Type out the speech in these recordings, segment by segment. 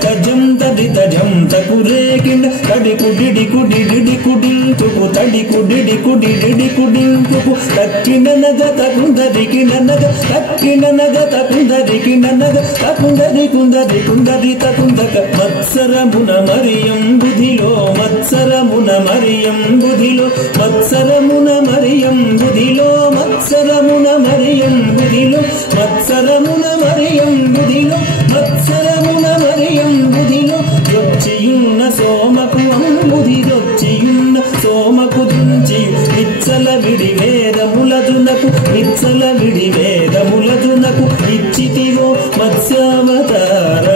తజం తదిత జం తకురేకిండ తడి కుడిడి కుడిడి కుడింతుకు తడి కుడిడి కుడిడి కుడింతుకు తక్కిన నగ తకుందరికి నగ తక్కిన నగ తకుందరికి నగ తకుందరి కుందరి కుందరి తకుందక మత్సరమున మరియం బుధిలో మత్సరమున మరియం బుధిలో మత్సరమున మరియం బుధిలో మత్సరమున మరియం బుధిలో మత్సరమున మరియం బుధిలో మత్సరమున మరియం బుధిలో రొచ్చియున్న సోమకు అంబుధిరొచ్చియున్న సోమకు దుంచియు నిచ్చల విడి వేదములదునకు నిచ్చల విడి వేదములదునకు ఇచ్చితివో మత్స్యావతార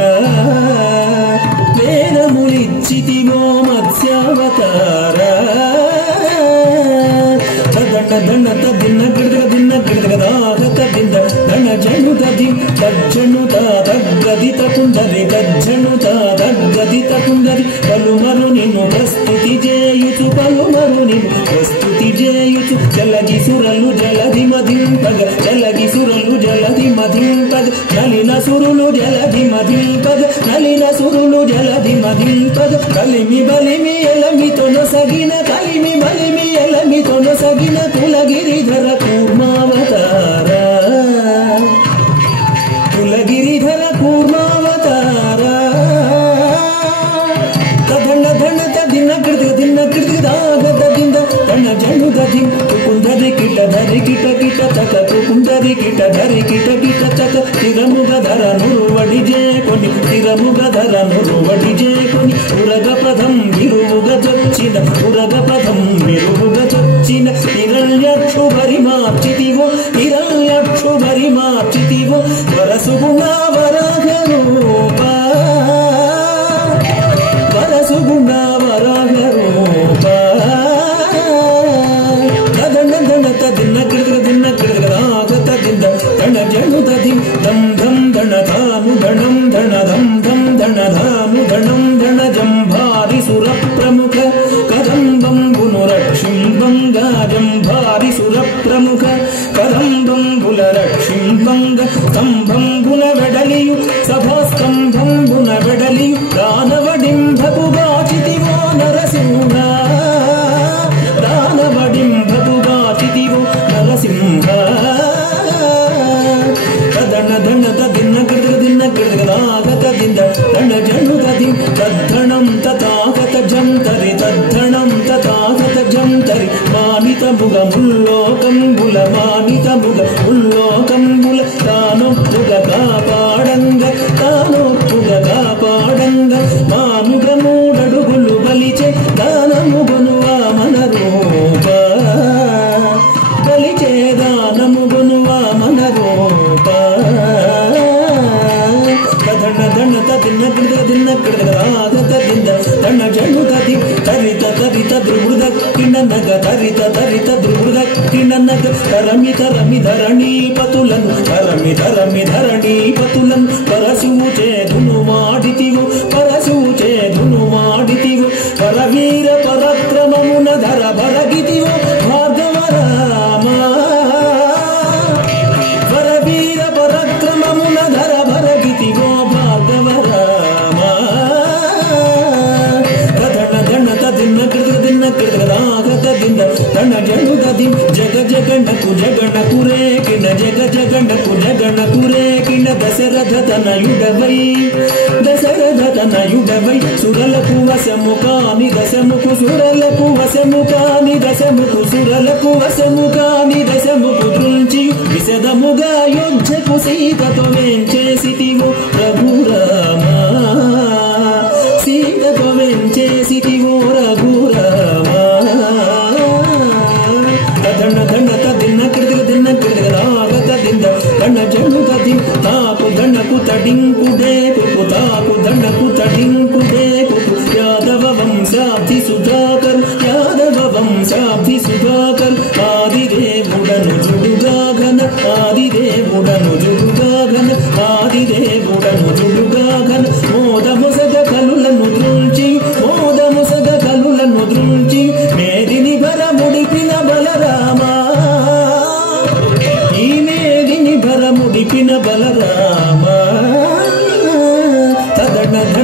వేదములిచ్చితివో మత్స్యావతార దండ దిన్న గిడగ దాగత దింద ధన జనుత ది తజ్జనుత తగ్గదిత కుందరి తజ్జనుత తగ్గదిత కుందరి పలుమరు నిన్ను ప్రస్తుతి చేయుచు పలుమరు నిన్ను ప్రస్తుతి చేయుచు జలగి సురలు జలది మధింపగ జలగి సురలు జలది మధింపగ నలిన సురులు జలది మధింపగ నలిన సురులు జలది మధింపగ కలిమి బలిమి ఎలమితోన సగిన కలిమి బలిమి ఎలమితోన సగిన కులగిరిధర కూర్మావతార కులగిరిధర కూర్మావతార దండ దండ దిన్న గిడగ దాగత దింద దండ జను దది కుందరి కిట ధరి కిట కిట చక కుందరి కిట ధరి కిట కిట చక తిరముగ ధరను వడి చేకొని తిరముగ ధరను వడి చేకొని ఉరగ పదం విరువుగ చొచ్చిన ఉరగ పదం విరువుగ చొచ్చిన హిరణ్యక్షు భరి మార్చితివో హిరణ్యక్షు భరి మార్చితివో వరసుగుణ వరాహ రూప వరసుగుణ వరాహ రూప దిన్న గిడగ దాగత దింద ధన జను దది దం ధం ధన ధాము ధనం ధన ధం ధం ధన ధాము ధనం ధన జంభారి సుర ప్రముఖ కదంబంబును రక్షింబంగా జంభారి సుర ప్రముఖ కదంబంబుల రక్షింబంగ స్తంభంబున వెడలియు సభాస్తంభంబున వెడలియు దానవడింభకు గాచితివో నరసింహ దానవడింభకు గాచితివో నరసింహ దిన్న గిడగ దాగత దింద దండ జను దది తద్ధణం తథాగత జంతరి తద్ధణం తథాగత జంతరి మానితముగ ముల్లోకంబుల మానితముగ ముల్లోకంబుల తానొప్పుగ కాపాడంగ తానొప్పుగ కాపాడంగ మానుగ మూడడుగులు బలిచే దానముగును వామన రూప బలిచే దానముగును వామన రూప దిన్న గిడగ దాగత దింద దండ జను దది తరిత తరిత ద్రుబృదక్కిన నగ తరిత తరిత ద్రుబృదక్కిన నగ తరమి తరమి ధరణీపతులను తరమి తరమి ధరణీపతులను పరశుచే ధును మాడితివు పరశుచే ధును మాడితివు పరవీర పరక్రమమున ధర భరగితివు భార్గవ రామ పరవీర పరక్రమమున ధర భరగితివో భార్గవ రామ దిన్న గిడగ దాగత దింద ధన జను దది జగ జగనకు జగనకు రేకిన జగ జగనకు జగనకు రేకిన దశరథ తనయుడవై దశరథ తనయుడవై సురలకు వశము కాని దశముకు సురలకు వశము కాని దశముకు సురలకు వశము కాని దశముకు దృంచి విశదముగా యుద్ధకు సీతతో వేంచేసితివు రఘురామ సీతతో వేంచేసితివు రఘురామ దిన్న గిడగ దాగత దింద దండ జను దది తాకు దండకు తడింకుడే కుకు తాకు దండకు తడింకుడే కుకు యాదవ వంశాబ్ది సుధాకర్ యాదవ వంశాబ్ది సుధాకర్ ఆదిదేవుడను జుడుగాఘన ఆదిదేవుడను జుడుగాఘన ఆదిదేవుడను జుడుగాఘన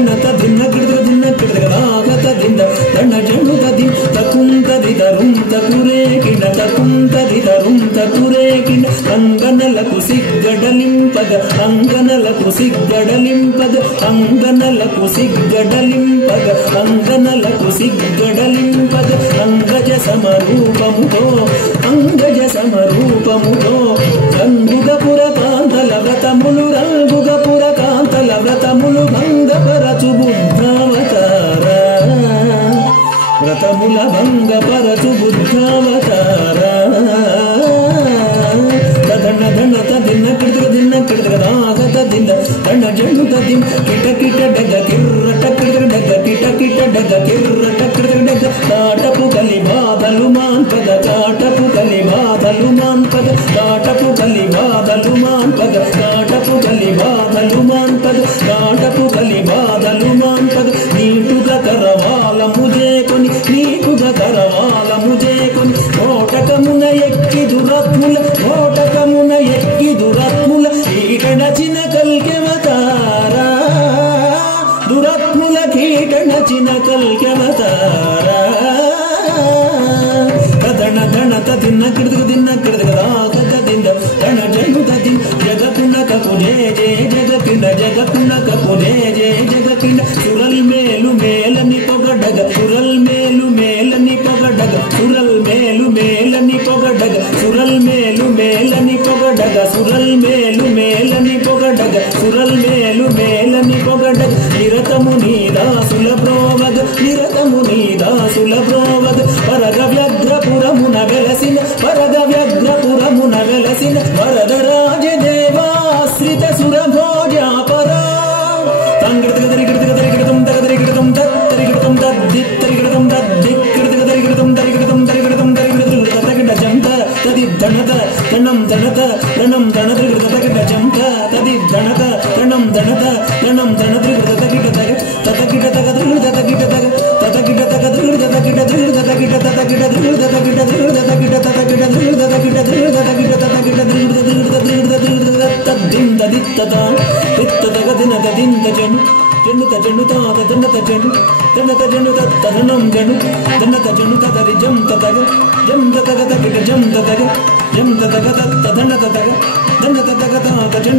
ಧನತ ದಿನ ಕಿಡಿದ ರಾಗತ ದಿಂದ ತಣ್ಣ ಜಣುದ ದಿನ್ ತಕುಂತದಿ ತರುಂ ತಕುರೇ ಕಿಂಡ ತಕುಂತದಿ ತರುಂ ತಕುರೇ ಕಿಂಡ ಅಂಗನలకు సిగ్గడలింపగ అంగనలకు సిగ్గడలింపగ అంగనలకు సిగ్గడలింపగ అంగనలకు సిగ్గడలింపగ అంగజ సమరూపముతో రంగుగపుర కాంతల వ్రతములు రంగుగపుర కాంతల వ్రతములు భంగపరచు బుద్ధావతార వ్రతముల భంగపరచు బుద్ధావతార ధన ధనత దిన్న కిడిద రాగత దింద తణ జండుత దిం కిట కిట డగ కిర్రట కిడిద డగ కిట కిట డగ కిర్రట కిడిద డగ కాటపు కలి బాధలు మాన్పగ కాటపు కలి బాధలు మాన్పగ కాటపు కలి బాధలు మాన్పగ కాటపు కలి బాధలు మాన్పగ కాటపు కలి బాధలు మాన్పగ నీటుగా కరవాల ముజేకొని నీటుగా కరవాల ముజేకొని కోటకమున ఎక్కి దురత్ముల కోటకమున ఎక్కి దురత్ముల కీటనచిన కల్కెవతారా దురత్ముల కీటనచిన కల్కెవతారా ధన ధనత దిన్న కిడిద రాగత దింద తణ జనుత దిన్ జగకునక పునే జే జగకిండ జగకునక పునే జే జగకిండ సురల్ మేలు మేలని పొగడగ సురల్ మేలు మేలని పొగడగ సురల్ మేలు మేలని పొగడగ సురల్ మేలు మేలని పొగడగ సురల్ మేలు మేలని పొగడగ సురల్ మేలు మేలని పొగడగ నిరతము నీ దాసుల ప్రోవగ నిరతము నీ దాసుల ప్రోవగ పరగ వ్యగ్రపురమున వెలసిన పరగ వ్యగ్రపురమున వెలసిన వరద రాజదేవాశ్రిత సురభోజాపరా తంగిడతగదరిగిడతం తగదరిగిడతం తత్తరిగిడతం తద్దిత్తరిగిడతం తద్దిక్కిడతగదరిగిడతం తరిగిడతం తరిగిడతం తరిగిడతం తగిడ జంత తది ధనత రణం ధనత రణం ధనత్రిగిడ తగిడ జంత తది ధనత రణం ధనత రణం ధనత్రిగిడ తగిడ తగ తతగిడ తగదృడ తగిడ తగ తతగిడ తగదృడ తగిడ దృడ తగిడ తతగిడ దృడ తగిడ దృడ తగిడ తతగిడ దృడ తగిడ దృడ తగిడ తతగిడ దృడ దృడ దృడ దృడ తద్దింద దిత్తత దిత్తతగ దినత దింద జను జనుత జనుత జనత జను జనత జనుత తరణం జను జనత జనుత తరి జం తతగ జం తతగ తగిడ జం తతగ జం తతగ తదనత తగ జనత తగ త జను